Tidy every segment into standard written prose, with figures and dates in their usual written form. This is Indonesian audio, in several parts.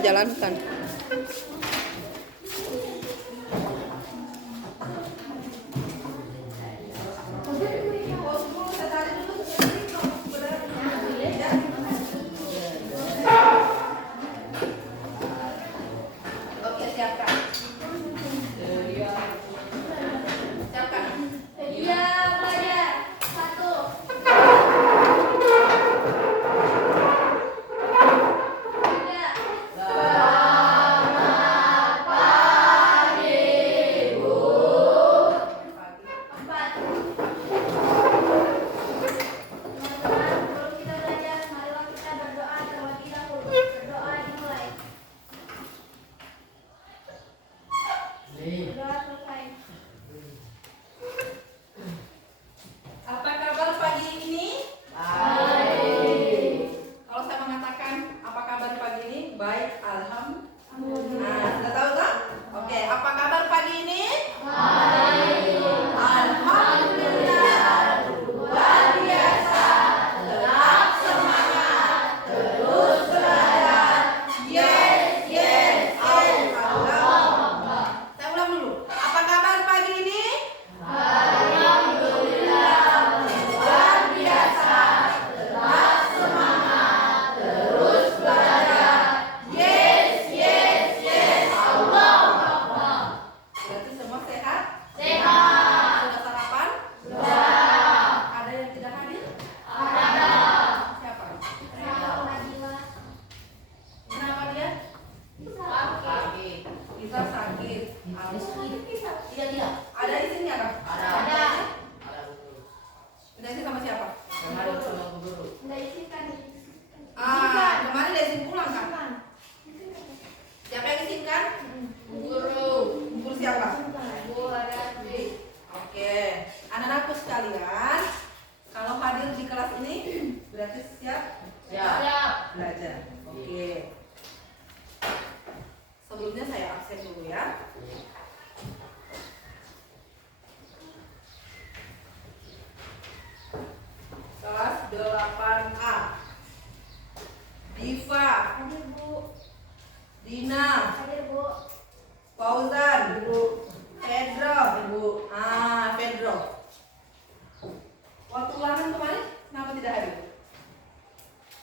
jalankan. Oke, siapkan. Siapkan. Iya, belajar. 1. Apa kabar pagi ini? Baik. Kalau saya mengatakan apa kabar pagi ini? Baik, alhamdulillah. Alhamdulillah. Sudah tahu tak? Oke, apa kabar pagi ini? Baik. Alhamdulillah. Luar biasa. Tetap semangat. Terus belajar. Yes, yes, yes. Allah. Saya ulang dulu. Apa kabar pagi ini? Alhamdulillah. Luar biasa. Tetap semangat. Terus belajar. Yes, yes, yes. Allah. Berarti semua sehat? Sehat. Sudah sarapan? Sudah. Ada yang tidak hadir? Ada. Siapa? Nabila. Kenapa dia? Sakit. Bisa sakit. Iya, iya. Ada izinnya kan? Ada. Ada. Udah izin sama siapa? Kemarin sama guru. Nggak isikan. Kemarin udah izin pulang kan? Siapa yang izinkan? Guru. Guru siapa? Bu Arati. Oke, anak-anakku sekalian, kalau hadir di kelas ini berarti siap Siap. belajar. Oke. Sebelumnya saya absen dulu ya. Kelas 8A. Diva, Hadir, Bu. Dina, Hadir, Bu. Fauzan, Pedro, Pedro. Waktu ulangan kemarin kenapa tidak hadir?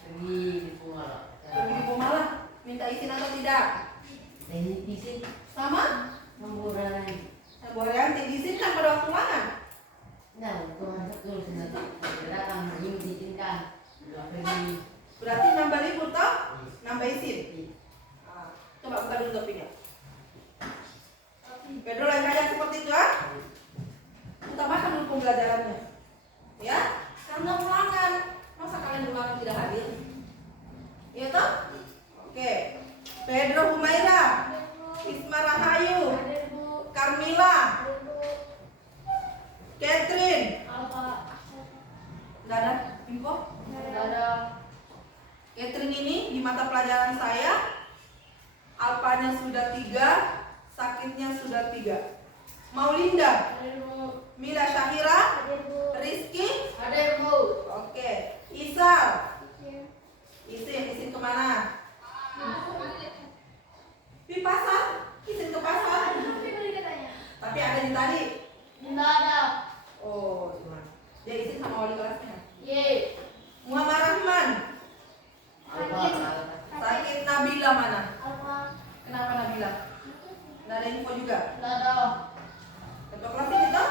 Pergi di Pumala. Pergi di Pemalang, minta izin atau tidak? Teknik izin Sama? memburai. Boleh nanti diizinkan pada waktu ulangan. Nah, untuk masuk dulu nanti datang ini diizinkan. Sudah pergi. Berarti nambah libur toh? Nambah izin. Coba buka dulu topinya. Pedro lain kali seperti itu ya? Utamakan dulu pembelajarannya. Ya? Karena ulangan. Masa kalian ulangan tidak hadir? Iya toh? Oke. Pedro Humaira, Hadir, Bu. Isma Rahayu, Hadir, Bu. Carmila, Hadir, Bu. Catherine. Apa? Nggak ada info? Nggak ada. Catherine ini di mata pelajaran saya alpanya sudah 3, sakitnya sudah 3. Maulinda, Hadir, Bu. Mila Syahira, Hadir, Bu. Rizky, Hadir, Bu. oke. Isal, Iya. izin kemana? Di pasar, izin ke pasar. Tapi ada di tadi. Nggak ada. Oh, cuma dia izin sama wali kelasnya. Ye. Muhammad Rahman, Apa? sakit Nabila mana? Apa? Kenapa Nabila? Nggak ada info juga. Nggak ada. Ketua kelas ini toh?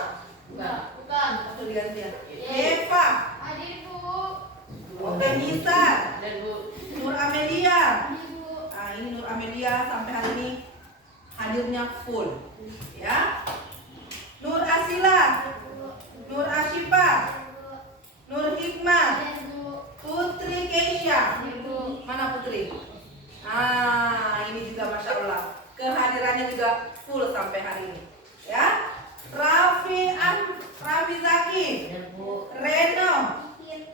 Nggak. Bukan. Langsung diganti ya. Iya. Eva, Hadir, Bu. oke. Nisa, Dan Bu. Nur Amelia. Hadir, Bu. Nah, ini Nur Amelia sampai hari ini hadirnya full. Ya. Nur Asila, Nur Ashifa, Nur Hikmah, Hadir, Bu. Putri Keisha. Hadir, Bu. Mana Putri? Ini juga Masya Allah. Kehadirannya juga full sampai hari ini. Ya. Raffi Zaki, Dan Bu. Reno. Izin.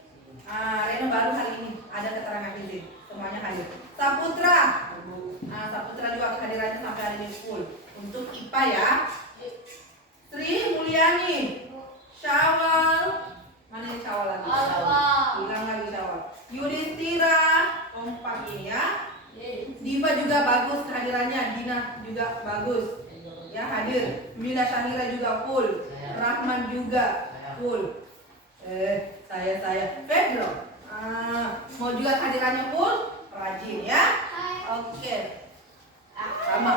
Reno baru hari ini ada keterangan izin. Semuanya hadir. Saputra. Bu. Saputra juga kehadirannya sampai hari ini full. Untuk IPA ya. Sri Mulyani, Syawal. Mana yang Syawal lagi? Apa? Hilang lagi Syawal. Yudhistira, kompak ini ya. Diva juga bagus kehadirannya, Dina juga bagus. Ya hadir. Mina Syahira juga full. Rahman juga full. Saya Pedro. Mau juga kehadirannya full, rajin ya. Oke. Sama.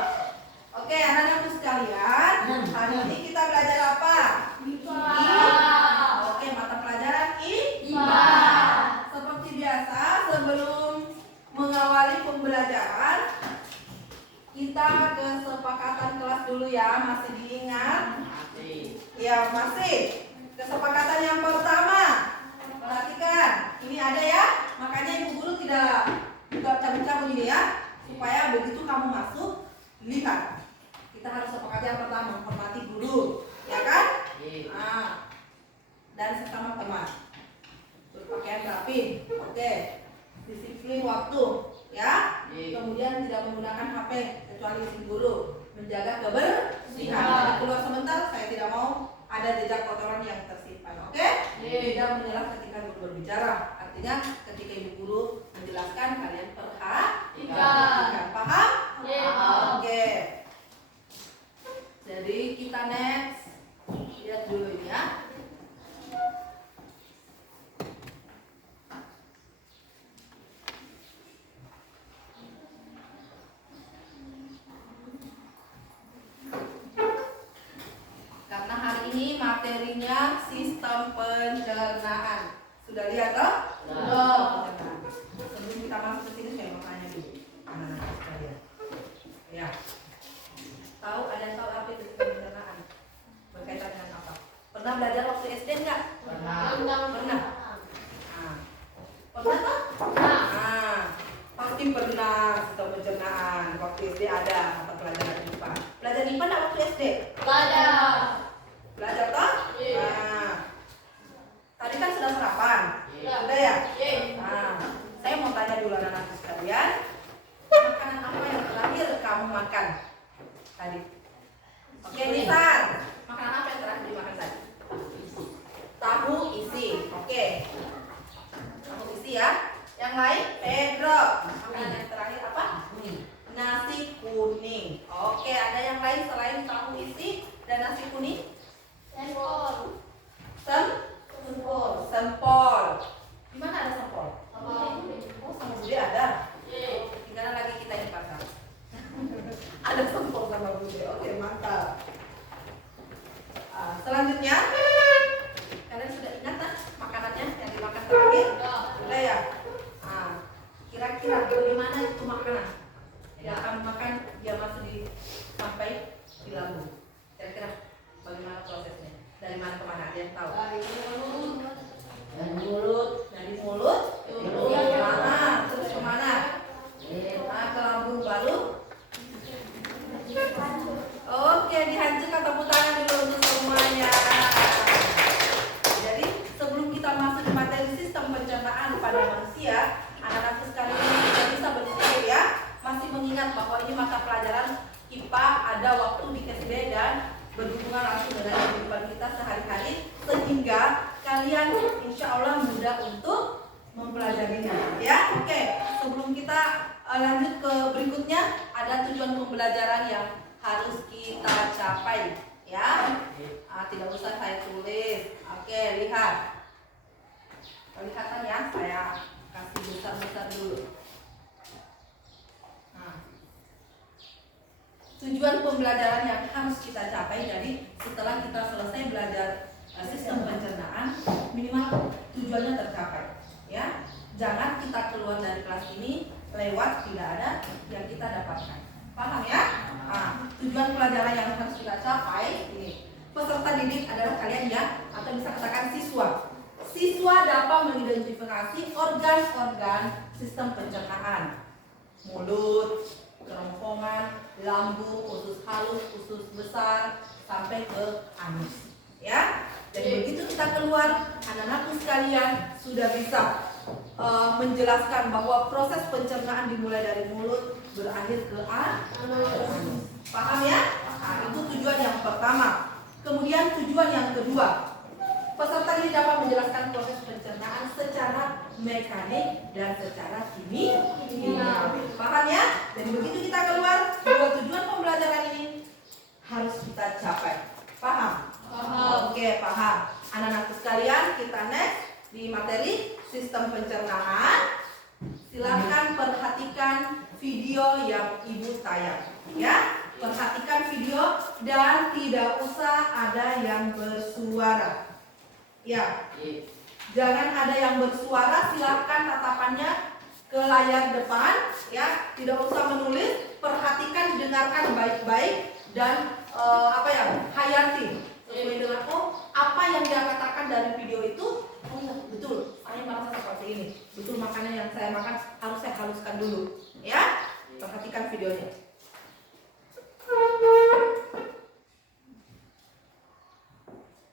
Oke, anak-anakku sekalian, hari ini kita belajar apa? Oke, mata pelajaran IPA. Seperti biasa, sebelum mengawali pembelajaran, kita kesepakatan kelas dulu ya. Masih diingat? Ya, masih. Kesepakatan yang pertama, perhatikan, ini ada ya. Makanya ibu guru tidak cabut-cabut ini ya, supaya begitu kamu masuk, lihat. Kita harus sepakati yang pertama, menghormati guru, ya kan? Dan sesama teman. Berpakaian rapi, oke. Disiplin waktu, ya. Kemudian tidak menggunakan HP kecuali izin guru. Menjaga kebersihan. Jadi keluar sebentar, saya tidak mau ada jejak kotoran yang tersimpan, oke? Tidak mengelak ketika guru berbicara. Artinya ketika ibu guru menjelaskan, kalian perhatikan. Paham? Oke. Jadi kita next, lihat dulu ini ya. Karena hari ini materinya sistem pencernaan. Sudah lihat toh? Sudah. Sebelum kita masuk ke sini saya mau tanya dulu anak-anak sekalian. Ya. Ada yang tahu apa itu sistem pencernaan? Berkaitan dengan apa? Pernah belajar waktu SD enggak? Pernah. Pernah toh? Pasti pernah sistem pencernaan. Waktu SD ada mata pelajaran IPA. Belajar IPA enggak waktu SD? Belajar toh? Tadi kan sudah sarapan. Sudah ya? Saya mau tanya dulu anak-anak sekalian. Makanan apa yang terakhir kamu makan tadi? Oke, Nisan. Makanan apa yang terakhir dimakan tadi? Tahu isi. Oke. Tahu isi ya. Yang lain? Pedro. Makanan yang terakhir apa? Nasi kuning. Oke, ada yang lain selain tahu isi dan nasi kuning? Sempol. Di mana ada sempol? Oh, sama Bude ada. Tinggal lagi kita di pasar. Ada sempol sama Bude. Oke, mantap. Selanjutnya, kalian sudah ingat kan makanannya yang dimakan terakhir? Sudah ya? Kira-kira bagaimana itu makanan yang akan makan dia masih sampai di lambung? Kira-kira bagaimana prosesnya? Dari mana ke mana? Ada yang tahu? Dari mulut. Kemana? Terus kemana? Ke lambung baru. Oke, dihancurkan tepuk tangan dulu untuk semuanya. Jadi sebelum kita masuk ke materi sistem pencernaan pada manusia, anak-anak sekalian kita bisa berpikir ya, masih mengingat bahwa ini mata pelajaran IPA ada waktu di SD dan berhubungan langsung dengan kehidupan kita sehari-hari, sehingga kalian insya Allah mudah untuk mempelajarinya. Ya, oke. Sebelum kita lanjut ke berikutnya, ada tujuan pembelajaran yang harus kita capai. Ya, tidak usah saya tulis. Oke, lihat. Kelihatan ya, saya kasih besar-besar dulu. Tujuan pembelajaran yang harus kita capai, jadi setelah kita selesai belajar sistem pencernaan, minimal tujuannya tercapai. Ya, jangan kita keluar dari kelas ini lewat tidak ada yang kita dapatkan. Paham ya? Tujuan pelajaran yang harus kita capai ini, peserta didik adalah kalian ya, atau bisa katakan siswa. Siswa dapat mengidentifikasi organ-organ sistem pencernaan, mulut, kerongkongan, lambung, usus halus, usus besar, sampai ke anus. Ya, jadi begitu kita keluar, anak-anakku sekalian sudah bisa menjelaskan bahwa proses pencernaan dimulai dari mulut berakhir ke anus. Paham ya? Itu tujuan yang pertama. Kemudian tujuan yang kedua, peserta ini dapat menjelaskan proses pencernaan secara mekanik, dan secara kimia. Paham ya? Jadi begitu kita keluar, dua tujuan pembelajaran ini harus kita capai. Paham? Paham. Oke, paham. Anak-anakku sekalian, kita next di materi sistem pencernaan. Silakan perhatikan video yang ibu tayang, ya. Perhatikan video dan tidak usah ada yang bersuara, ya. Jangan ada yang bersuara. Silakan tatapannya ke layar depan, ya. Tidak usah menulis. Perhatikan, dengarkan baik-baik dan hayati sesuai dengan apa yang dia katakan dari video itu. Oh iya, betul, saya merasa seperti ini. Betul, makanan yang saya makan harus saya haluskan dulu, ya. Perhatikan videonya.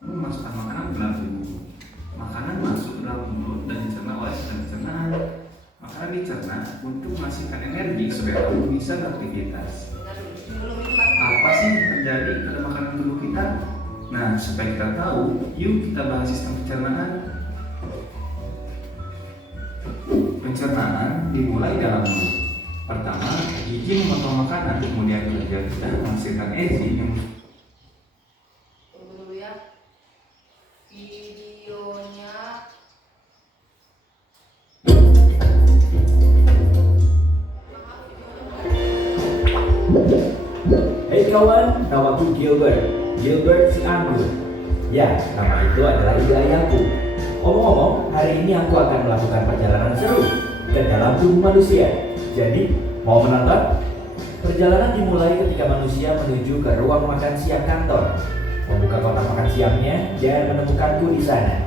Memasukkan makanan ke dalam tubuh. Makanan masuk ke dalam mulut dan dicerna oleh sistem pencernaan. Makanan dicerna untuk menghasilkan energi supaya tubuh bisa beraktivitas. Apa sih yang terjadi pada makanan tubuh kita? Nah, supaya kita tahu, yuk kita bahas sistem pencernaan. Pencernaan dimulai dalam mulut. Pertama, gigi memotong makanan, kemudian kelenjar kita menghasilkan enzim yang Tunggu dulu ya. Videonya. Hey kawan, namaku Gilbert si Anggur. Ya, nama itu adalah ide ayahku. Omong-omong, hari ini aku akan melakukan perjalanan seru ke dalam tubuh manusia. Jadi, mau menonton? Perjalanan dimulai ketika manusia menuju ke ruang makan siang kantor, membuka kotak makan siangnya dan menemukanku di sana.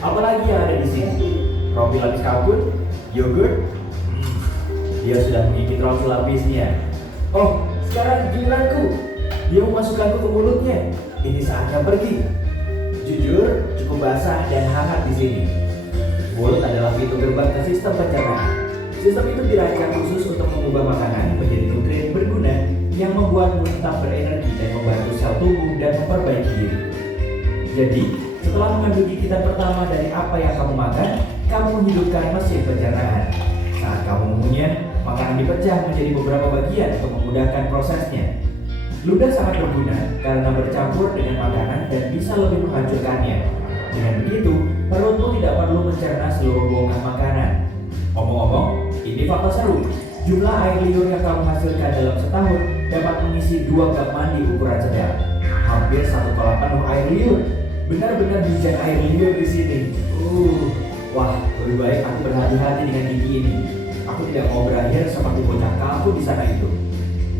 Apalagi yang ada di sini? Roti lapis kalkun, yogurt. Dia sudah menggigit roti lapisnya. Oh, sekarang giliranku. Dia memasukkanku ke mulutnya. Ini saatnya pergi. Jujur, cukup basah dan hangat di sini. Mulut adalah pintu gerbang ke sistem pencernaan. Sistem itu dirancang khusus untuk mengubah makanan menjadi nutrien berguna yang membuatmu tetap berenergi dan membantu sel tubuh dan memperbaiki diri. Jadi, setelah mengambil gigitan pertama dari apa yang kamu makan, kamu menghidupkan mesin pencernaan. Saat kamu mengunyah, makanan dipecah menjadi beberapa bagian untuk memudahkan prosesnya. Ludah sangat berguna karena bercampur dengan makanan dan bisa lebih menghancurkannya. Dengan begitu, perutmu tidak perlu mencerna seluruh bongkah makanan. Omong-omong, ini fakta seru. Jumlah air liur yang kamu hasilkan dalam setahun dapat mengisi 2 bak mandi ukuran sedang. Hampir 1 kolam penuh air liur. Benar-benar hujan air liur di sini. Wah, lebih baik aku berhati-hati dengan gigi ini. Aku tidak mau berakhir seperti bocah kalkun di sana itu.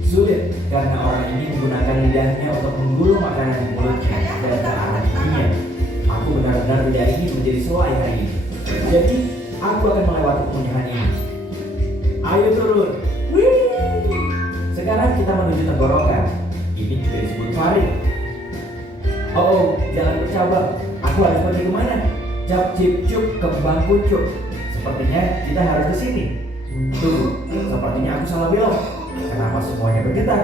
Sulit karena orang ini menggunakan lidahnya untuk menggulung makanan di mulutnya dan ke arah giginya. Aku benar-benar tidak ingin menjadi selai hari ini. Jadi, aku akan melewati kemunyahan ini. Ayo turun. Wih. Sekarang kita menuju tenggorokan. Ini juga disebut faring. Oh, jangan bercabang. Aku harus pergi kemana? Cap cip cup kembang kucuk. Sepertinya kita harus ke sini. Tunggu, sepertinya aku salah belok. Kenapa semuanya bergetar?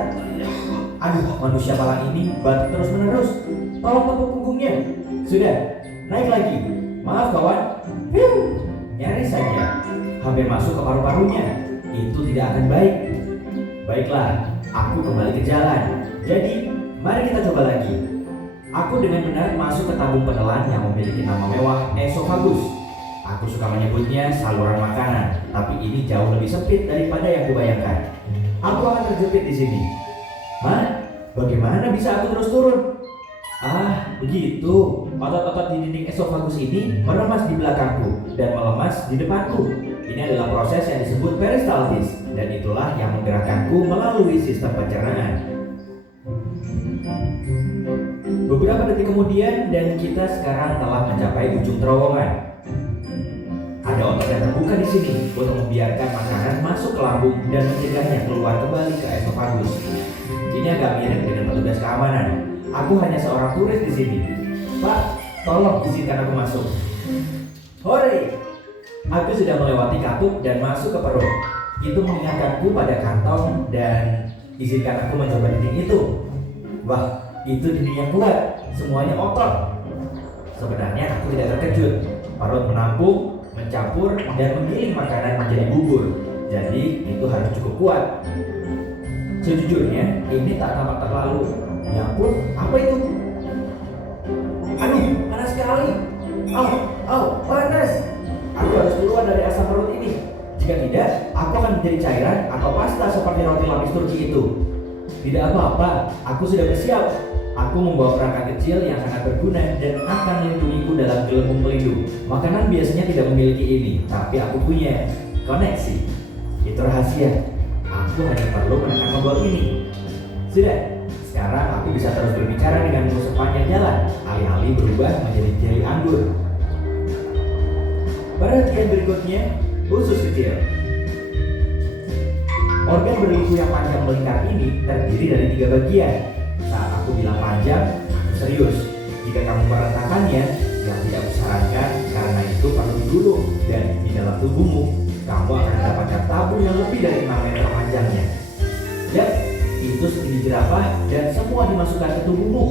Aduh, manusia malang ini batuk terus menerus. Tolong tepuk punggungnya. Sudah, naik lagi. Maaf kawan. Nyaris saja. Hampir masuk ke paru-parunya. Itu tidak akan baik. Baiklah, aku kembali ke jalan. Jadi, mari kita coba lagi. Aku dengan benar masuk ke tabung penelan yang memiliki nama mewah esofagus. Aku suka menyebutnya saluran makanan, tapi ini jauh lebih sempit daripada yang kubayangkan. Aku akan terjepit di sini. Hah? Bagaimana bisa aku terus turun? Ah, begitu. Otot-otot di dinding esofagus ini meremas di belakangku dan melemas di depanku. Ini adalah proses yang disebut peristaltis, dan itulah yang menggerakkanku melalui sistem pencernaan. Beberapa detik kemudian, dan kita sekarang telah mencapai ujung terowongan. Ada otot yang terbuka di sini untuk membiarkan makanan masuk ke lambung dan mencegahnya keluar kembali ke esofagus. Ini agak mirip dengan petugas keamanan. Aku hanya seorang turis di sini. Pak, tolong izinkan aku masuk. Hore! Aku sudah melewati katup dan masuk ke perut. Itu mengingatkanku pada kantong dan izinkan aku mencoba dinding itu. Wah, itu dinding yang kuat. Semuanya otot. Sebenarnya aku tidak terkejut. Perut menampung, mencampur dan menggiling makanan menjadi bubur. Jadi itu harus cukup kuat. Sejujurnya ini tak tampak terlalu. Ya ampun, apa itu? Aduh, panas sekali. Panas. Aku harus keluar dari asam perut ini. Jika tidak, aku akan menjadi cairan atau pasta seperti roti lapis Turki itu. Tidak apa-apa, aku sudah bersiap. Aku membawa perangkat kecil yang sangat berguna dan akan melindungiku dalam gelembung pelindung. Makanan biasanya tidak memiliki ini, tapi aku punya koneksi. Itu rahasia. Aku hanya perlu menekan tombol ini. Sudah, sekarang aku bisa terus berbicara denganmu sepanjang jalan, alih-alih berubah menjadi jeli anggur. Perhatian berikutnya, usus kecil. Organ berliku yang panjang melingkar ini terdiri dari 3 bagian. Saat aku bilang panjang, aku serius. Jika kamu merentangkannya, yang tidak kusarankan karena itu perlu digulung dan di dalam tubuhmu, kamu akan mendapatkan tabung yang lebih dari 6 meter panjangnya. Yap, itu segini jerapah dan semua dimasukkan ke tubuhmu.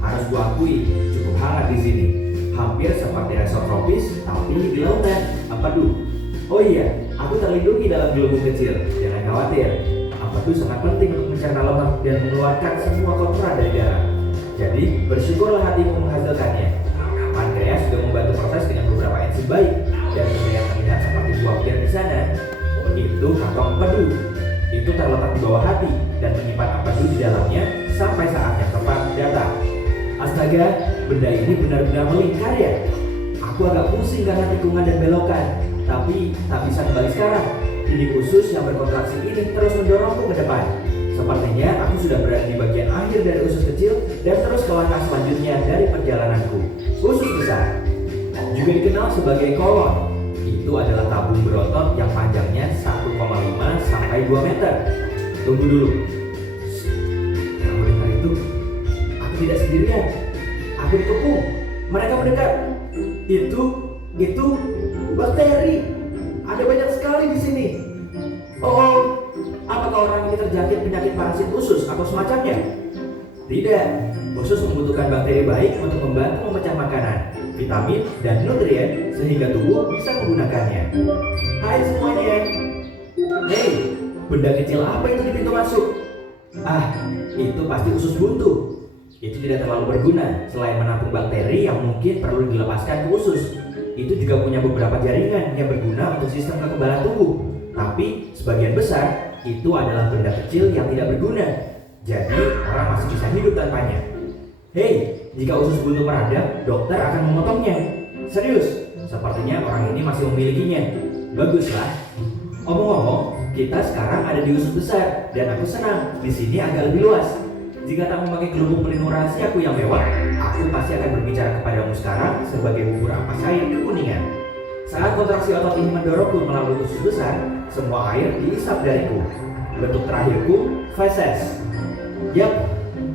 Harus kuakui, cukup hangat di sini. Hampir seperti resort tropis, tapi di lautan. Aduh. Oh iya, aku terlindungi dalam gelembung kecil. Jangan khawatir. Empedu sangat penting untuk mencerna lemak dan mengeluarkan semua kotoran dari darah. Jadi, bersyukurlah hatimu menghasilkannya. Pankreas juga membantu proses dengan beberapa enzim baik. Dan yang terlihat seperti buah pir di sana, itu kantong empedu. Itu terletak di bawah hati dan menyimpan empedu di dalamnya sampai saat yang tepat datang. Astaga, benda ini benar-benar melingkar ya. Aku agak pusing karena tikungan dan belokan, tapi tak bisa kembali sekarang. Dinding usus yang berkontraksi ini terus mendorongku ke depan. Sepertinya aku sudah berada di bagian akhir dari usus kecil dan terus ke langkah selanjutnya dari perjalananku. Usus besar, juga dikenal sebagai kolon. Itu adalah tabung berotot yang panjangnya 1,5 sampai 2 meter. Tunggu dulu. Kamu dengar itu? Aku tidak sendirian. Aku dikepung. Mereka mendekat. Itu bakteri. Ada banyak sekali di sini. Oh, apakah orang ini terjangkit penyakit parasit usus atau semacamnya? Tidak. Usus membutuhkan bakteri baik untuk membantu memecah makanan, vitamin, dan nutrien sehingga tubuh bisa menggunakannya. Hai semuanya. Hei, benda kecil apa itu di pintu masuk? Itu pasti usus buntu. Itu tidak terlalu berguna selain menampung bakteri yang mungkin perlu dilepaskan ke usus. Itu juga punya beberapa jaringan yang berguna untuk sistem kekebalan tubuh. Tapi sebagian besar itu adalah benda kecil yang tidak berguna. Jadi orang masih bisa hidup tanpanya. Hei, jika usus buntu meradang, dokter akan memotongnya. Serius, sepertinya orang ini masih memilikinya. Baguslah. Omong-omong, kita sekarang ada di usus besar dan aku senang. Di sini agak lebih luas. Jika tak memakai gelembung pelindung rahasiaku yang mewah, aku pasti akan berbicara kepadamu sekarang sebagai bubur ampas air kekuningan. Saat kontraksi otot ini mendorongku melalui usus besar, semua air diisap dariku. Bentuk terakhirku, feses. Yap,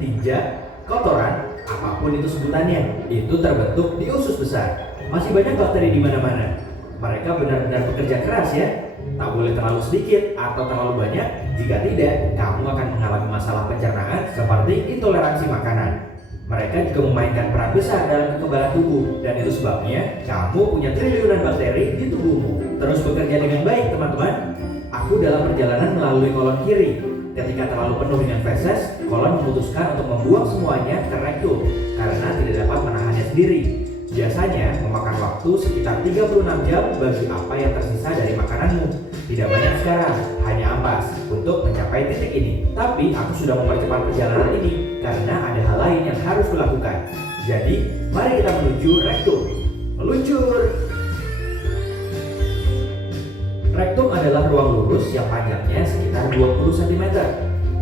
tinja, kotoran, apapun itu sebutannya, itu terbentuk di usus besar. Masih banyak bakteri di mana-mana. Mereka benar-benar bekerja keras ya. Tak boleh terlalu sedikit atau terlalu banyak. Jika tidak, kamu akan mengalami masalah pencernaan seperti intoleransi makanan. Mereka juga memainkan peran besar dalam kekebalan tubuh, dan itu sebabnya kamu punya triliunan bakteri di tubuhmu. Terus bekerja dengan baik teman-teman. Aku dalam perjalanan melalui kolon kiri. Ketika terlalu penuh dengan feses, kolon memutuskan untuk membuang semuanya ke rektum karena tidak dapat menahannya sendiri. Biasanya memakan waktu sekitar 36 jam bagi apa yang tersisa dari makananmu. Tidak banyak sekarang, hanya ampas untuk mencapai titik ini. Tapi aku sudah mempercepat perjalanan ini karena ada hal lain yang harus kulakukan. Jadi, mari kita menuju rektum. Meluncur! Rektum adalah ruang lurus yang panjangnya sekitar 20 cm.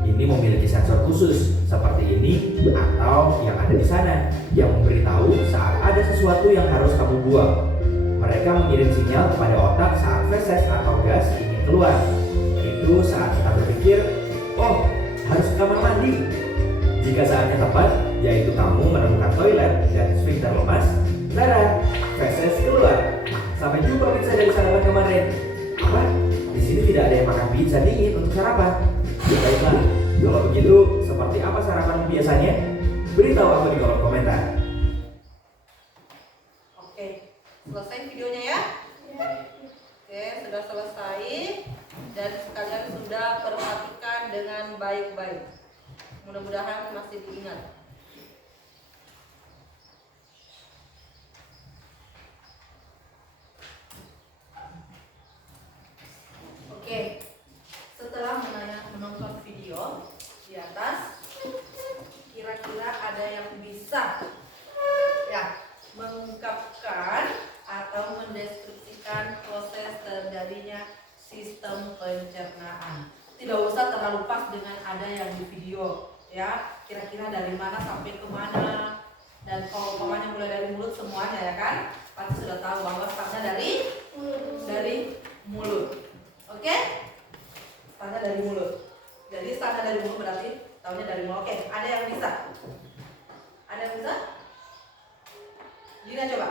Ini memiliki sensor khusus seperti ini atau yang ada di sana yang memberitahu saat ada sesuatu yang harus kamu buang. Mereka mengirim sinyal kepada otak saat feses atau gas ingin keluar. Itu saat kita berpikir, oh harus ke kamar mandi. Jika saatnya tepat, yaitu kamu menemukan toilet dan sphincter lemas, tada, feses keluar. Sampai jumpa pizza dari sarapan kemarin. Apa? Di sini tidak ada yang makan pizza dingin untuk sarapan. Baiklah, kalau begitu seperti apa sarapan biasanya? Beritahu aku di kolom komentar. Oke, selesai videonya ya. Oke, sudah selesai dan kalian sudah perhatikan dengan baik-baik. Mudah-mudahan masih diingat. Oke, setelah menonton video di atas, kira-kira ada yang bisa ya mengungkapkan atau mendeskripsikan proses terjadinya sistem pencernaan. Tidak usah terlalu pas dengan ada yang di video ya, kira-kira dari mana sampai ke mana, dan kalau umpamanya mulai dari mulut semuanya ya kan, pasti sudah tahu bahwa startnya dari mulut. Oke? Startnya dari mulut. Jadi startnya dari mulut berarti tahunya dari mulut. Oke, ada yang bisa? Ada yang bisa? Gina coba.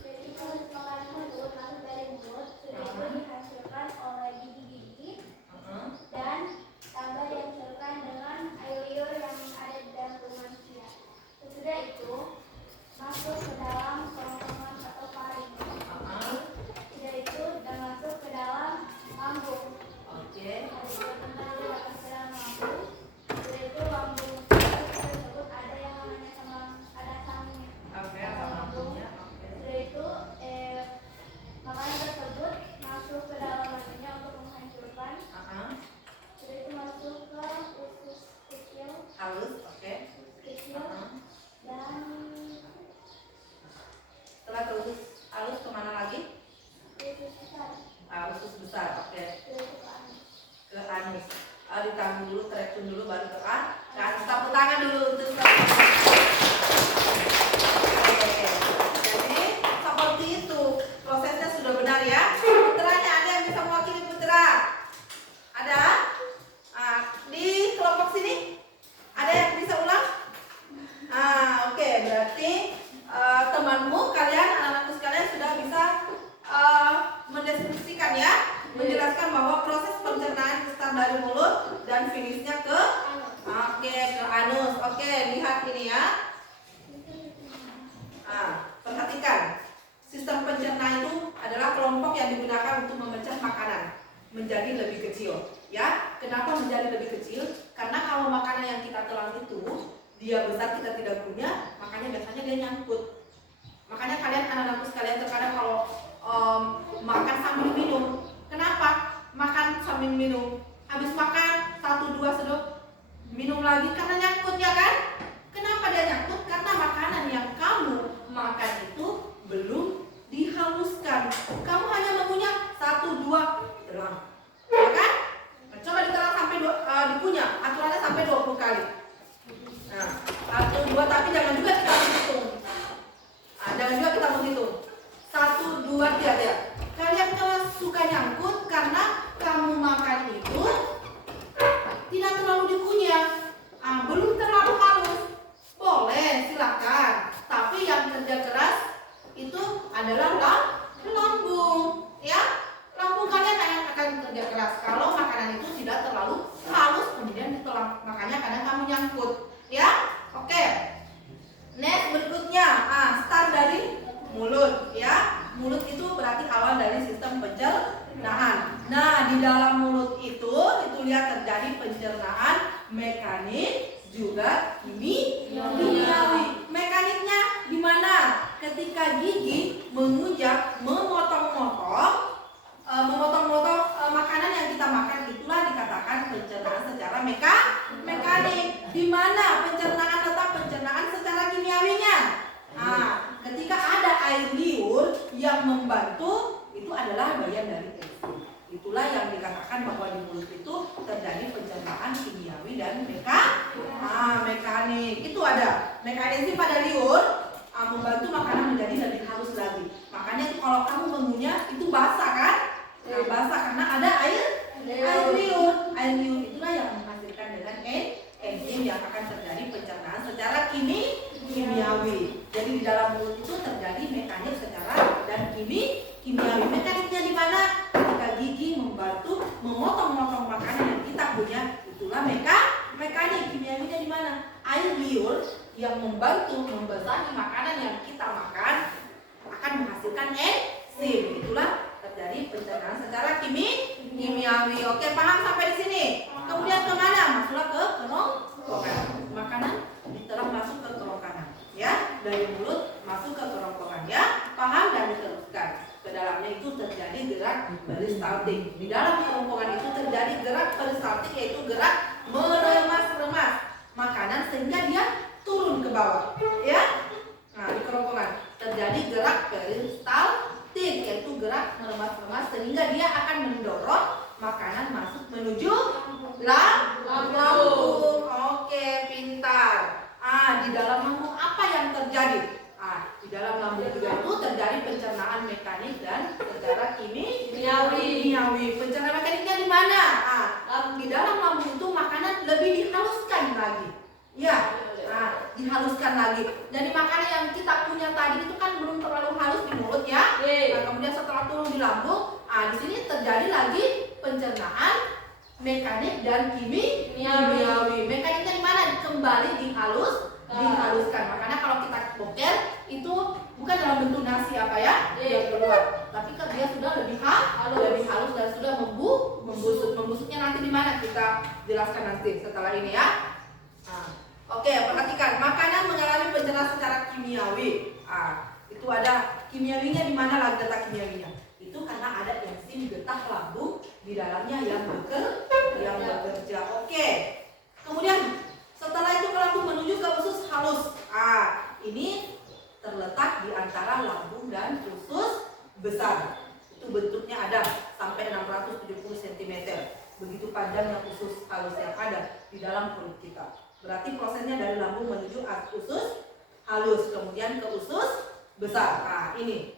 Jadi proses makanan tersebut masuk dari mulut, sudah itu dihasilkan oleh gigi-gigi dan tambah dihasilkan dengan air liur yang ada di dalam tubuh manusia. Sesudah itu masuk ke dalam kerongkongan atau faring. Sudah itu dan masuk ke dalam lambung. Oke. Habis itu kembali masuk ke dalam lambung. Sudah itu lambung tersebut ada yang namanya ada sambungnya. Oke, sama lambungnya. Oke. Sudah itu makanan tersebut masuk ke dalam lambungnya untuk menghancurkan. Sudah itu masuk ke usus kecil. Halus, oke. Kecil dan Setelah ke usus halus kemana lagi? usus besar. Usus besar, oke. Sudah itu ke anus. Ke anus. Ditanggung dulu, terekun dulu, baru ke anus. Tepuk tangan dulu untuk Oke. Jadi seperti itu prosesnya sudah benar ya. Putranya ada yang bisa mewakili putra? Ada? Di kelompok sini ada yang bisa ulang? Oke, berarti temanmu kalian, anak-anakku sekalian sudah bisa mendeskripsikan ya, menjelaskan bahwa proses pencernaan start dari mulut dan finishnya ke anus. Oke, lihat ini ya. Perhatikan, sistem pencernaan itu adalah kelompok yang digunakan untuk memecah makanan menjadi lebih kecil. Ya, kenapa menjadi lebih kecil? Karena kalau makanan yang kita telan itu dia besar, kita tidak punya, makanya biasanya dia nyangkut. Makanya kalian anak-anakku sekalian terkadang kalau makan sambil minum, kenapa? Makan sambil minum, habis makan 1-2 sedok minum lagi karena nyangkut ya kan? Kenapa dia nyangkut? Karena makanan yang kamu makan itu belum dihaluskan. Kamu hanya mengunyah 1-2 telan, ya kan? Nah, coba ditelan sampai dikunyah, aturannya sampai 20 kali. Nah, 1-2, tapi jangan juga kita menghitung. Jangan juga kita menghitung. 1-2 tidak. Kalian kalau suka nyangkut karena kamu makan itu tidak terlalu dikunyah, belum terlalu halus. Boleh, silakan. Tapi yang kerja keras itu adalah lambung, ya. Lambung kalian yang akan kerja keras kalau makanan itu tidak terlalu halus kemudian ditelan. Makanya kadang kamu nyangkut. Ya, oke. Next berikutnya, start dari mulut. Ya, mulut itu berarti awal dari sistem pencernaan. Nah, di dalam mulut itu lihat terjadi pencernaan mekanik juga kimiawi. Mekaniknya di mana? Ketika gigi mengunyah, memotong-motong makanan yang kita makan, itulah dikatakan pencernaan secara mekanik. Di mana pencernaan letak? Pencernaan secara kimiawinya. Ketika ada air liur yang membantu, itu adalah bagian dari enzim. Itulah yang dikatakan bahwa di mulut itu terjadi pencernaan kimiawi dan mekanik. Itu ada mekanisme pada liur membantu makanan menjadi lebih halus lagi. Makanya itu kalau kamu mengunyah itu basah kan? Basah karena ada air liur. Air liur itulah yang menghasilkan dengan enzim yang akan terjadi pencernaan secara kimiawi. Jadi di dalam mulut itu terjadi mekanik secara dan kimiawi. Mekaniknya di mana? Ketika gigi membantu memotong-motong makanan yang kita punya, itulah mekanik. Kimiawinya di mana? Air liur yang membantu membasahi makanan yang kita makan akan menghasilkan enzim. Itulah terjadi pencernaan secara kimiawi. Oke, paham sampai di sini? Kemudian kemana? Masuklah ke kerongkongan. Makanan telah masuk ke kerongkongan, ya, dari mulut masuk ke kerongkongan, ya. Paham dan diteruskan. Ke dalamnya itu terjadi gerak peristaltik. Di dalam kerongkongan itu terjadi gerak peristaltik, yaitu gerak meremas-remas makanan sehingga dia turun ke bawah, ya. Nah, di kerongkongan terjadi gerak peristaltik, yaitu gerak meremas-remas sehingga dia akan mendorong makanan masuk menuju lambung. Oke, pintar. Di dalam lambung apa yang terjadi? Di dalam lambung juga itu terjadi pencernaan mekanik dan secara kimiawi. Pencernaan mekaniknya di mana? Di dalam lambung itu makanan lebih dihaluskan lagi. Ya, dihaluskan lagi. Jadi makanan yang kita punya tadi itu kan belum terlalu halus di mulut, ya. Kemudian setelah turun di lambung, di sini terjadi lagi pencernaan mekanik dan kimiawi. Mekaniknya di mana? Kembali dihaluskan. Makanya kalau kita boker itu bukan dalam bentuk nasi yang keluar, tapi kan dia sudah lebih halus dan sudah membusuk. Membusuknya nanti di mana kita jelaskan nanti setelah ini, ya. Oke, perhatikan, makanan mengalami pencernaan secara kimiawi. Itu ada kimiawinya di mana lah letak kimiawinya? Itu karena ada enzim getah lambung di dalamnya yang bekerja. Oke. Kemudian setelah itu ke lambung menuju ke usus halus. Ini terletak di antara lambung dan usus besar. Itu bentuknya ada sampai 670 cm. Begitu panjangnya usus halus yang ada di dalam kulit kita. Berarti prosesnya dari lambung menuju usus halus, kemudian ke usus besar. Ini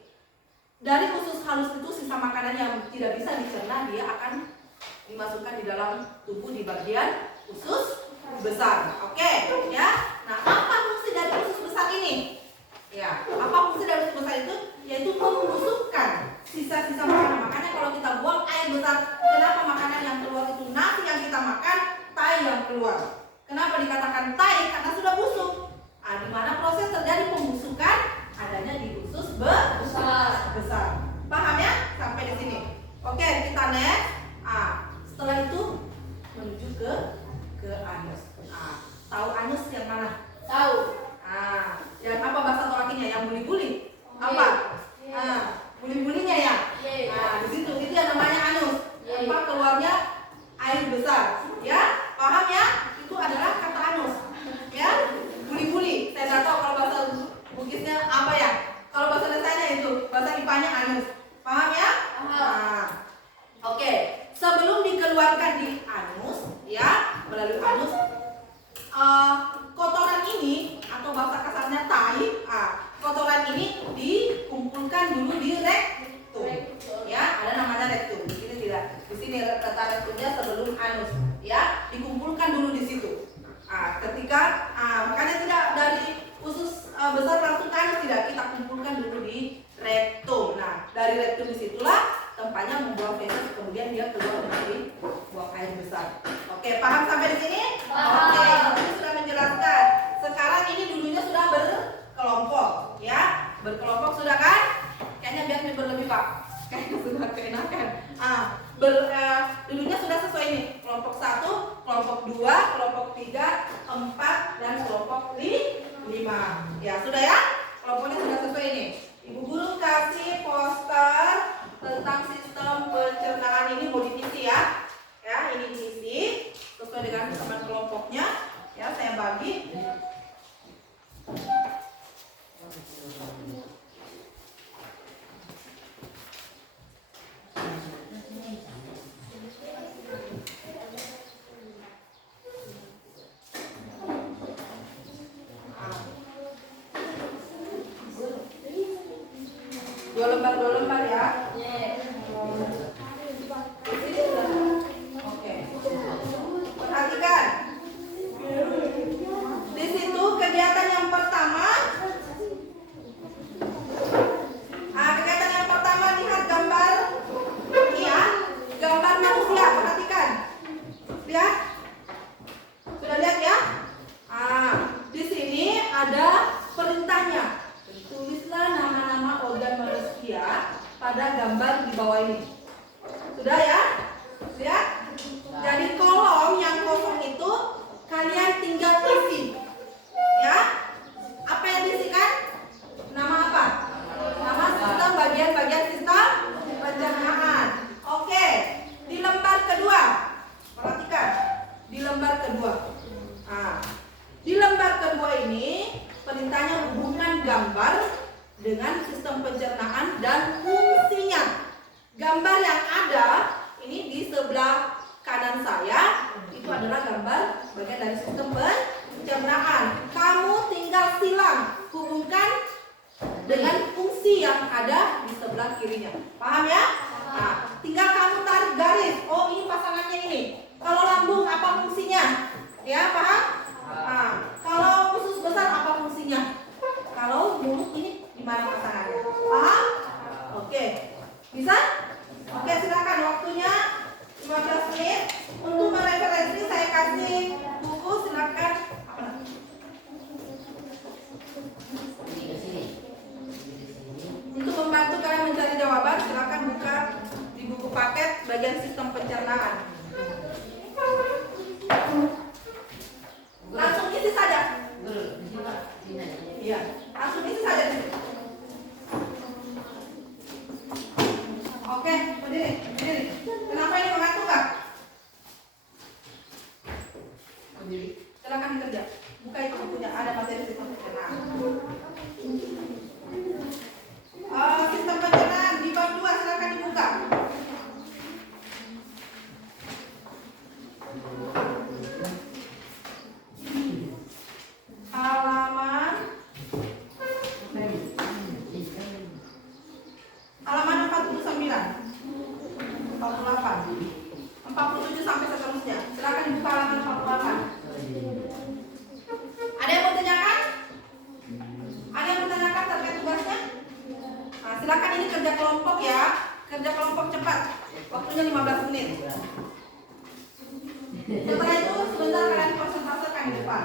dari usus halus itu sisa makanan yang tidak bisa dicerna dia akan dimasukkan di dalam tubuh di bagian usus besar. Oke, ya. Nah, apa fungsi dari usus besar ini? Ya, apa fungsi dari usus besar itu? Yaitu membusukkan sisa-sisa makanan. Makanya kalau kita buang air besar, kenapa makanan yang keluar itu nasi yang kita makan, tai yang keluar? Kenapa dikatakan tai? Karena sudah busuk. Di mana proses terjadi pembusukan? Adanya di usus besar. Paham ya? Sampai di sini. Oke, kita next. Setelah itu menuju ke anus. Tahu anus yang mana? Tahu. Yang apa bahasa torakinya? Yang buli-buli. Apa? Buli-bulinya ya. Di situ itu yang namanya anus. Tempat keluarnya air besar. Ya, paham ya? Itu adalah kata anus. Ya, buli-buli. Saya nggak tahu kalau bahasa Bugisnya apa ya. Kalau bahasa Desanya itu, bahasa IPA-nya anus. Paham ya? Oke. Sebelum dikeluarkan di anus, ya, melalui anus, kotoran ini atau bahasa kasarnya tai, kotoran ini dikumpulkan dulu di rektum. Ya, ada namanya rektum. Di sini tidak. Di sini kata rektumnya sebelum anus, ya, dikumpulkan dulu di situ. Ketika makanya tidak dari usus besar langsung ke anus, tidak, kita kumpulkan dulu di rektum. Nah, dari rektum disitulah tempatnya membuang feses, kemudian dia keluar dari buang air besar. Oke, paham sampai di sini? Oke, ini sudah menjelaskan. Sekarang ini dulunya sudah berkelompok, ya, berkelompok sudah kan? Kayaknya biar berlebih Pak. Kayaknya sudah keenakan. Dulunya sudah sesuai ini. Kelompok 1, kelompok 2, kelompok 3, 4, dan kelompok 5. Ya, sudah ya? Kelompoknya sudah sesuai ini. Ibu guru kasih poster tentang sistem pencernaan ini mau divisi ya. Ya, ini divisi sesuai dengan teman kelompoknya. Ya, saya bagi. Dua lembar ya. Oke. Perhatikan. Di situ kegiatan yang pertama. Kegiatan yang pertama lihat gambar ini ya. Gambar manusia, perhatikan. Lihat. Sudah lihat ya? Di sini ada ini di sebelah kanan saya itu adalah gambar bagian dari sistem pencernaan. Kamu tinggal silang hubungkan dengan fungsi yang ada di sebelah kirinya. Paham ya? Nah, tinggal kamu tarik garis. Oh, ini pasangannya ini. Kalau lambung apa fungsinya? Ya, paham? Nah, kalau usus besar apa fungsinya? Kalau mulut ini gimana pasangannya? Paham? Oke. Bisa? Oke, silakan waktunya 15 menit. Untuk mereferensi saya kasih buku, silakan. Apa namanya? Untuk membantu kalian mencari jawaban, silakan buka di buku paket bagian sistem pencernaan. Langsung isi saja. Iya, langsung isi saja di situ. Oke, berdiri, berdiri. Kenapa ini mengantuk, Kak? Silakan bekerja. Buka itu bukunya, ada materi sistem pencernaan. Sistem pencernaan di bab 2, silakan dibuka. Halaman 49, 48, 47 sampai seterusnya. Silakan dibuka halaman 48. Ada yang mau tanyakan? Ada yang mau tanyakan terkait tugasnya? Nah, silakan ini kerja kelompok ya. Kerja kelompok cepat. Waktunya 15 menit. Setelah itu sebentar kalian konsentrasikan di depan.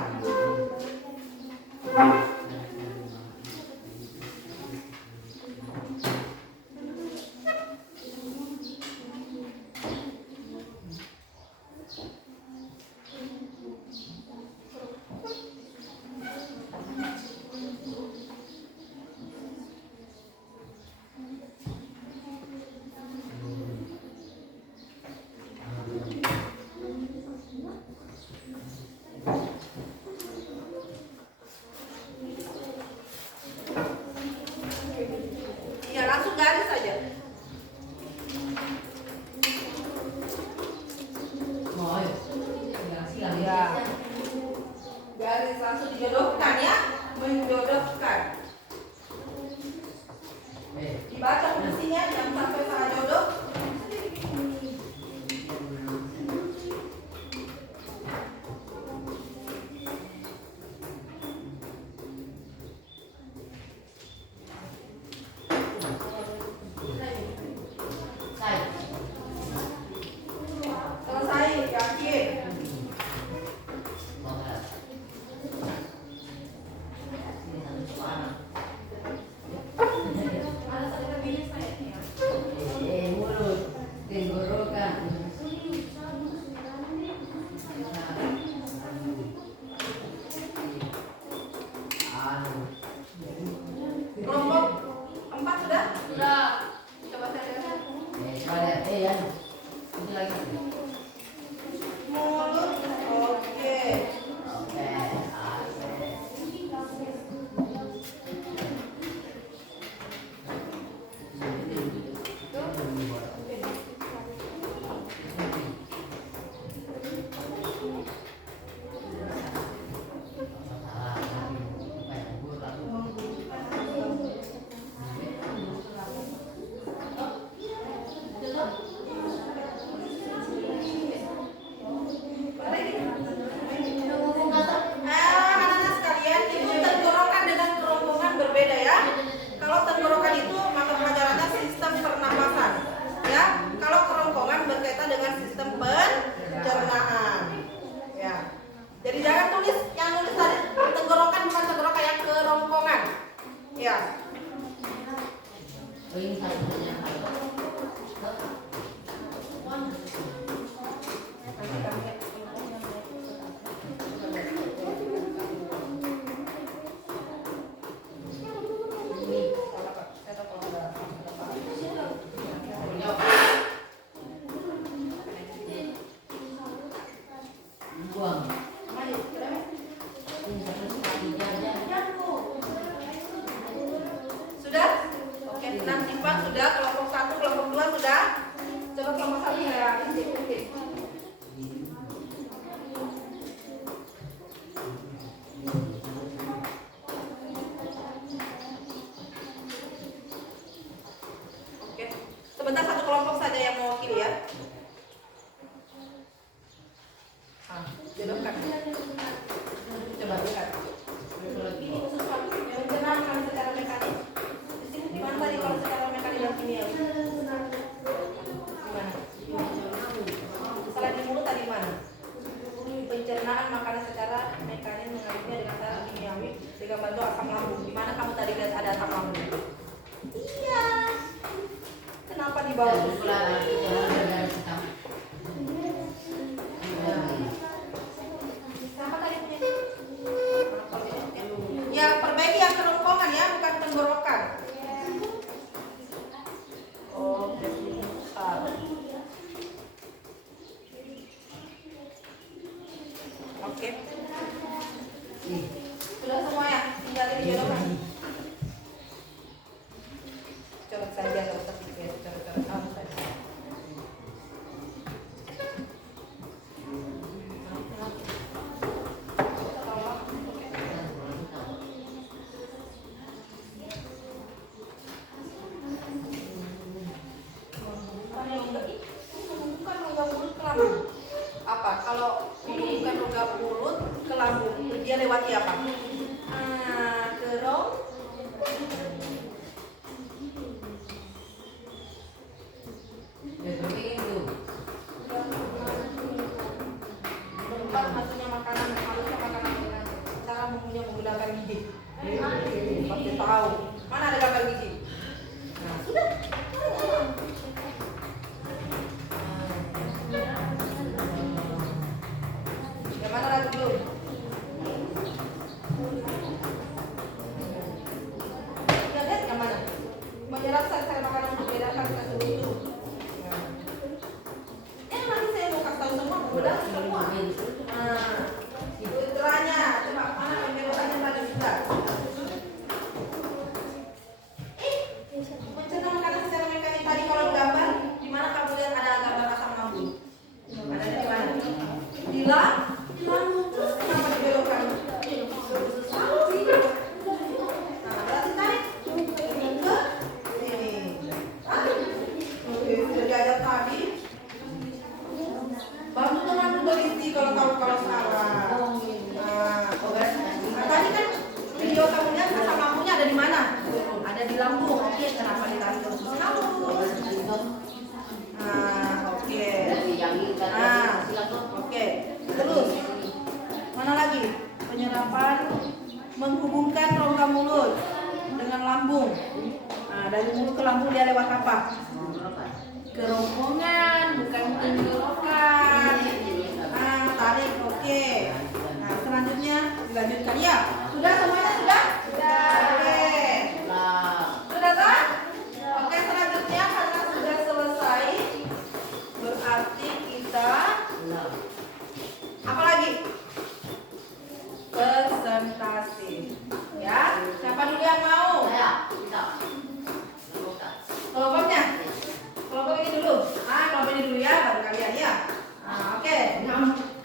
sama-sama ya. Intip. Oke. Sebentar, satu kelompok saja yang mewakili ya. Jodohkan. Coba lihat. Ini khusus mencernahkan secara mekanis. Di sini gimana tadi kalau secara mekanis dan kimiawi? Gimana? Selain di mulut tadi mana? Pencernaan makanan secara mekanis mengalirnya dengan cara kimiawi dengan bantu asam lambung. Di mana kamu tadi lihat ada asam lambung? Iya. Kenapa di bawah? Siapa tadi punya? Ya, perbaiki yang kerongkongan ya, bukan tenggorokan. Oh, oke. Sudah semua ya, tinggal dijodohkan. Coret saja, nggak usah pikir, coret-coret kamu tadi. Bukan rongga mulut ke lambung. Apa? Kalau bukan rongga mulut ke lambung, dia lewati apa? Kerong. Tempat masuknya makanan, harusnya makanan dengan cara menggunakan gigi. Pasti tahu. Mana ada gambar gigi? Nah, sudah. Yang mana lagi dulu? Lihat yang mana? Menyerap sel-sel makanan untuk membedakan satu itu. Nanti saya mau kasih tahu semua, benar semua. Nah, filternya, coba mana pembedakannya tadi juga. Mencerna makanan secara mekanik tadi kalau gambar, di mana kamu lihat ada gambar asam lambung? Ada di mana? Di lambung, terus kenapa dibelokkan? Nah, berarti tarik ke sini. Oke, sudah diajar tadi. Bantu teman berisi kalau tahu kalau salah. Nah, tadi kan video kamu lihat asam lambungnya ada di mana? Ada di lambung. Oke, kenapa ditarik ke usus lambung? Oke. Oke. Terus mana lagi? Penyerapan menghubungkan rongga mulut dengan lambung. Nah, dari mulut ke lambung dia lewat apa? Kerongkongan, bukan tenggorokan. Tarik. Oke. Nah, selanjutnya dilanjutkan ya. Sudah semuanya sudah? Sudah. Oke. Sudah kan? Oke, selanjutnya karena sudah selesai, berarti kita apa lagi? Presentasi. Ya, siapa dulu yang mau? Kelompoknya? Kelompok ini dulu. Kelompok ini dulu ya, baru kalian ya. Oke.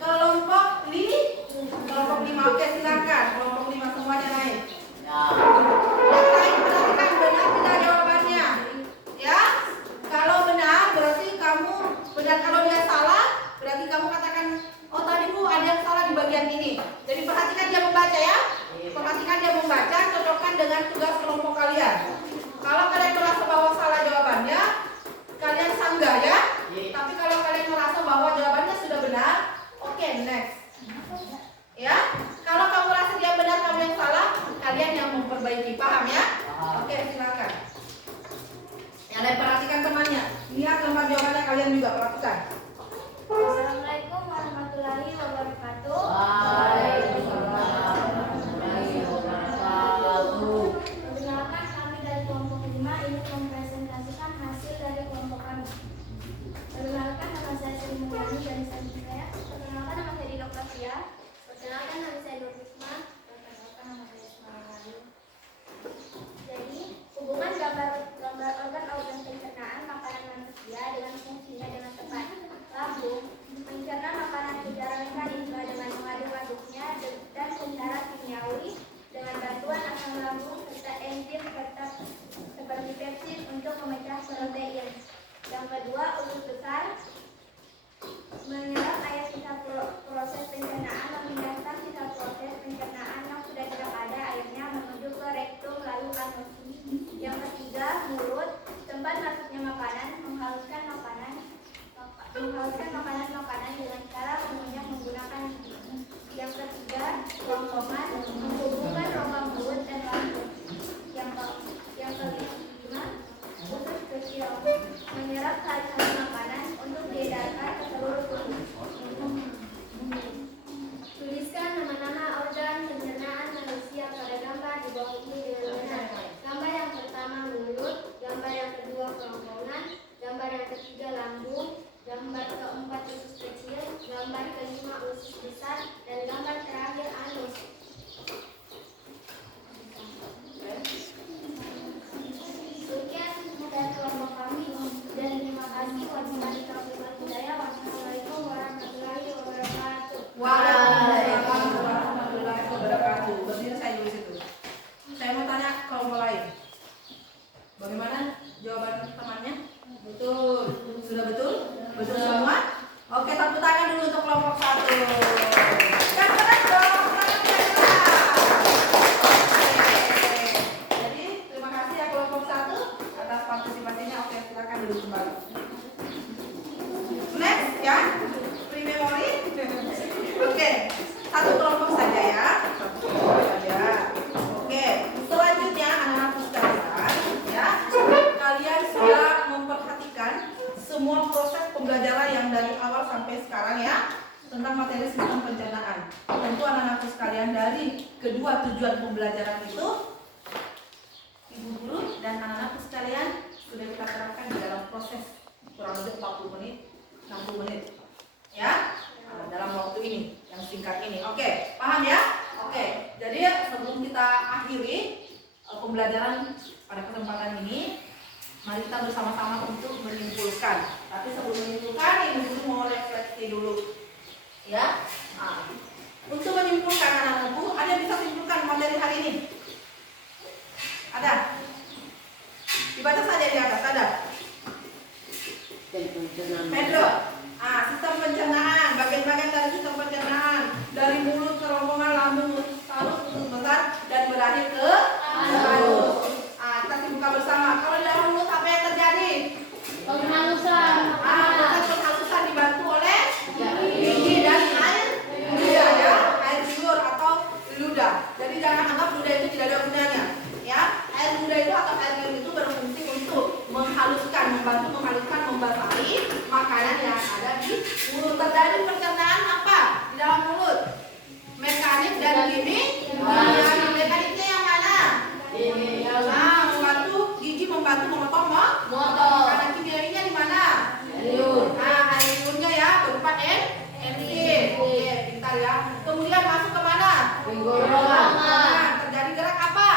Kelompok 5. Oke, silakan. Kelompok 5 semuanya naik. Yang lain perhatikan benar tidak jawabannya. Ya. Kalau benar berarti kamu benar, kalau dia salah berarti kamu katakan, oh tadi Bu ada yang salah di bagian ini. Jadi perhatikan dia membaca ya. Perhatikan dia membaca, cocokkan dengan tugas kelompok kalian. Kalau kalian merasa bahwa salah jawabannya, kalian sanggah ya. Tapi kalau kalian merasa bahwa jawabannya sudah benar, oke, next. Ya. Kalau kamu rasa dia benar, kamu yang salah, kalian yang memperbaiki. Paham ya? Oke, silakan. Yang lain perhatikan temannya. Lihat lembar jawabannya, kalian juga perhatikan. Assalamualaikum warahmatullahi wabarakatuh. Perkenalkan, kami dari kelompok 5 ingin mempresentasikan hasil dari kelompok kami. Perkenalkan, nama saya Sri Mulyani dari Santi saya. Perkenalkan, nama saya Dino Klavia. Perkenalkan, nama saya Nur Hikmah. Perkenalkan, nama saya Ismail. Jadi, hubungan gambar organ pencernaan makanan manusia dengan fungsinya dengan menghaluskan makanan-makanan dengan cara mengunyah menggunakan gigi. Yang ketiga, kerongkongan, menghubungkan rongga mulut dan lambung. Yang kelima, usus kecil, menyerap sari-sari makanan untuk diedarkan ke seluruh tubuh. Tuliskan nama-nama organ pencernaan manusia pada gambar di bawah ini dengan benar. Gambar yang pertama mulut, gambar yang kedua kerongkongan, gambar yang ketiga lambung, gambar keempat usus kecil, gambar kelima usus besar, dan gambar terakhir anus. Sekian dari kelompok kami dan terima kasih Wali Kabupaten Budaya. Wassalamualaikum warahmatullahi wabarakatuh. Waalaikumsalam warahmatullahi wabarakatuh. Berdiri saya dulu situ. Saya mau tanya kelompok lain. Bagaimana jawaban temannya? Betul. Sudah betul? Betul semua? Oke, tepuk tangan dulu untuk kelompok 1. Yang keras dong, tangan yang keras. Oke. Jadi, terima kasih ya kelompok 1 atas partisipasinya. Oke, silakan duduk kembali. Next ya, pre-memory. Oke, satu kelompok saja ya. Satu kelompok saja. Oke, selanjutnya anak-anakku sekalian, ya, kalian sudah memperhatikan semua proses pembelajaran yang dari awal sampai sekarang ya tentang materi sistem pencernaan. Tentu anak-anakku sekalian dari kedua tujuan pembelajaran itu, ibu guru dan anak-anakku sekalian sudah kita terapkan di dalam proses kurang lebih 40 menit, 60 menit, ya. Dalam waktu ini yang singkat ini. Oke, paham ya? Oke, jadi sebelum kita akhiri pembelajaran pada kesempatan ini, mari kita bersama-sama untuk menyimpulkan. Tapi sebelum menyimpulkan, ibu guru mau refleksi dulu, ya. Untuk menyimpulkan anak-anakku, ada yang bisa simpulkan materi hari ini? Ada? Dibaca saja di atas, ada? Pedro. Sistem pencernaan, bagian-bagian dari sistem pencernaan, dari mulut, kerongkongan, lambung, salus, usus besar, dan berakhir ke anus. Kita simpulkan bersama. Kalau di dalam mulut apa yang terjadi? Penghalusan. Proses penghalusan dibantu oleh gigi dan air ludah ya, air liur atau ludah. Jadi jangan anggap ludah itu tidak ada gunanya, ya. Air ludah itu atau air liur itu berfungsi untuk menghaluskan, membantu menghaluskan, membasahi makanan yang ada di mulut. Terjadi pencernaan apa di dalam mulut? Mekanik dan kimia. Mekaniknya yang mana? Membantu gigi, membantu memotong makanan. Kimiawinya di mana? Air liurnya ya berupa enzim. Oke, pintar ya. Kemudian masuk ke mana? Terjadi gerak apa?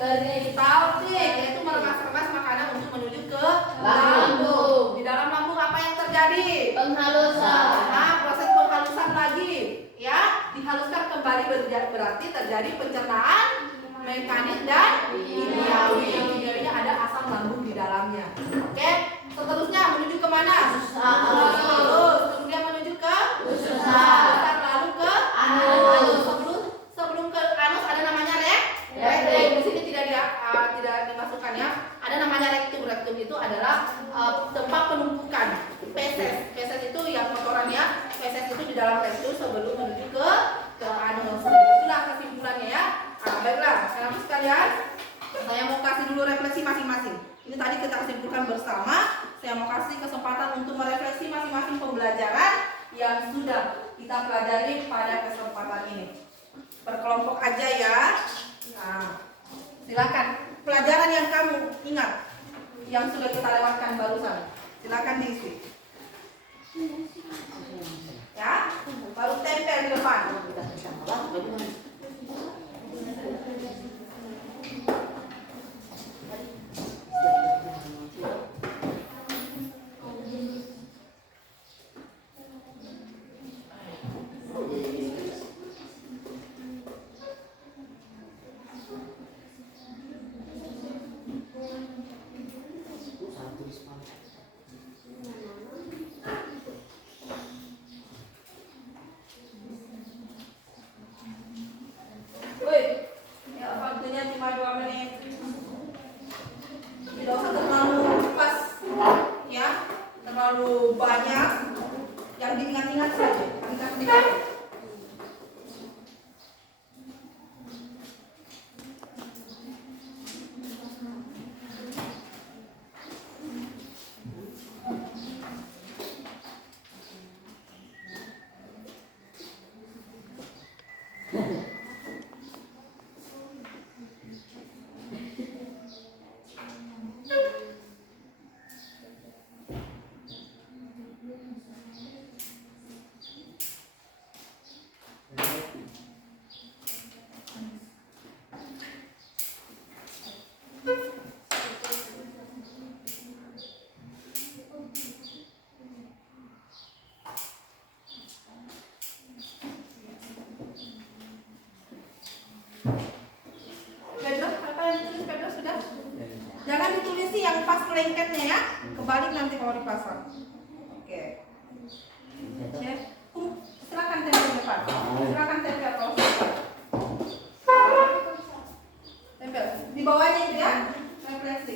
Peristaltik, yaitu meremas-remas makanan untuk menuju ke lambung. Di dalam lambung apa yang terjadi? Penghalusan. Proses penghalusan lagi, ya, dihaluskan kembali berarti terjadi pencernaan mekanik dan kimiawi. Yang kimiawinya ada asam lambung di dalamnya. Oke, seterusnya menuju ke mana? Kemudian menuju ke usus besar, lalu ke anus. Sebelum ke anus ada namanya rektum. Di sini tidak dimasukkan ya. Ada namanya rektum. Rektum itu adalah tempat penumpukan feses. Feses itu yang kotorannya. Feses itu di dalam rektum sebelum menuju ke anus. Itulah kesimpulannya ya. Baiklah, sekarang sekalian, saya mau kasih dulu refleksi masing-masing. Ini tadi kita simpulkan bersama. Saya mau kasih kesempatan untuk merefleksi masing-masing pembelajaran yang sudah kita pelajari pada kesempatan ini. Berkelompok aja ya. Silakan. Pelajaran yang kamu ingat, yang sudah kita lewatkan barusan, silakan diisi. Ya, baru tempel di depan. Woi, ya waktunya cuma 2 menit. terlalu banyak, yang diingat-ingat saja, ingat-ingat. Pedro, apa yang ditulis Pedro sudah? Jangan ditulis sih yang pas lengketnya ya, kebalik nanti kalau dipasang. Oke. Cek. Silakan tempel Pak. Silakan tempel kalau sudah. Tempel di bawahnya itu ya, refleksi.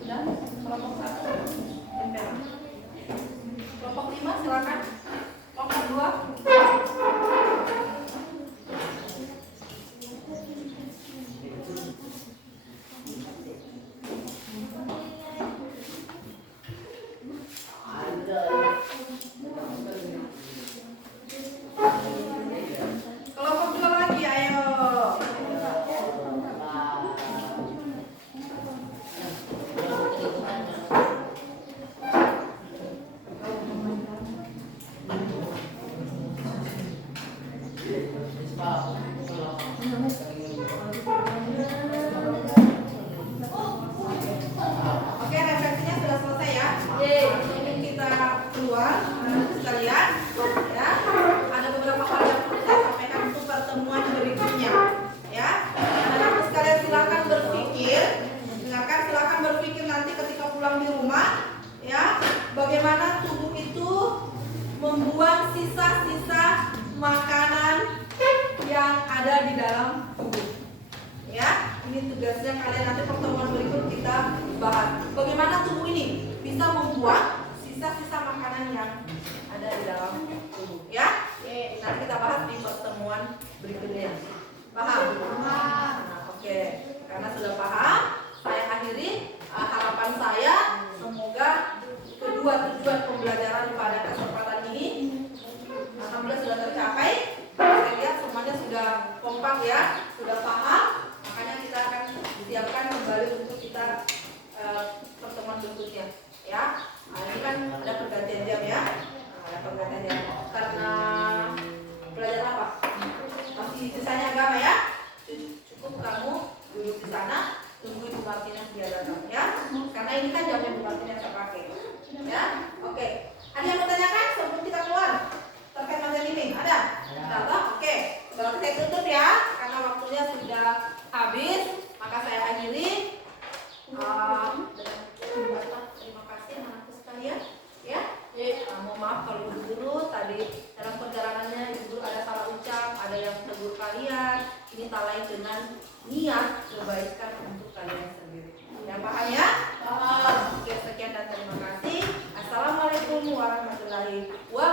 Sudah, kelompok 1 tempel. Kelompok 5 silakan. Kelompok 2. Kelompok 2 lagi, ayo. Oke, refleksinya sudah selesai ya. Mungkin kita keluar sekalian ya. Ada beberapa hal yang perlu saya sampaikan untuk pertemuan berikutnya ya. Anak-anak sekalian silakan berpikir, dengarkan, silakan berpikir nanti ketika pulang di rumah ya, bagaimana tubuh itu membuang sisa-sisa makanan yang ada di dalam tubuh. Ya, ini tugasnya kalian nanti pertemuan berikut kita bahas. Bagaimana tubuh ini bisa membuang sisa-sisa makanan yang ada di dalam tubuh. Ya, nanti kita bahas di pertemuan berikutnya. Paham? Nah, oke. Karena sudah paham, saya akhiri. Harapan saya semoga kedua tujuan pembelajaran pada kesempatan ini alhamdulillah sudah tercapai. Saya lihat semuanya sudah kompak ya, sudah paham. Makanya kita akan siapkan kembali untuk kita pertemuan berikutnya ya. Nah, ini kan ada pergantian jam ya. Ada pergantian jam karena belajar apa? Masih sisanya agama ya. Cukup kamu duduk di sana, tunggu Ibu Martina dia datang ya. Karena ini kan jamnya Ibu Martina saya pakai ya. Oke. Ada yang mau tanyakan sebelum kita keluar terkait materi ini? Ada? Ada. Oke. Kalau saya tutup ya, karena waktunya sudah habis, maka saya akhiri. Terima kasih anak-anakku sekalian ya. Mohon maaf kalau guru tadi dalam perjalanannya ibu ada salah ucap, ada yang tegur kalian. Ini talai dengan niat kebaikan untuk kalian sendiri. Yang paham ya? Paham. Oke, sekian dan terima kasih. Assalamualaikum warahmatullahi wabarakatuh.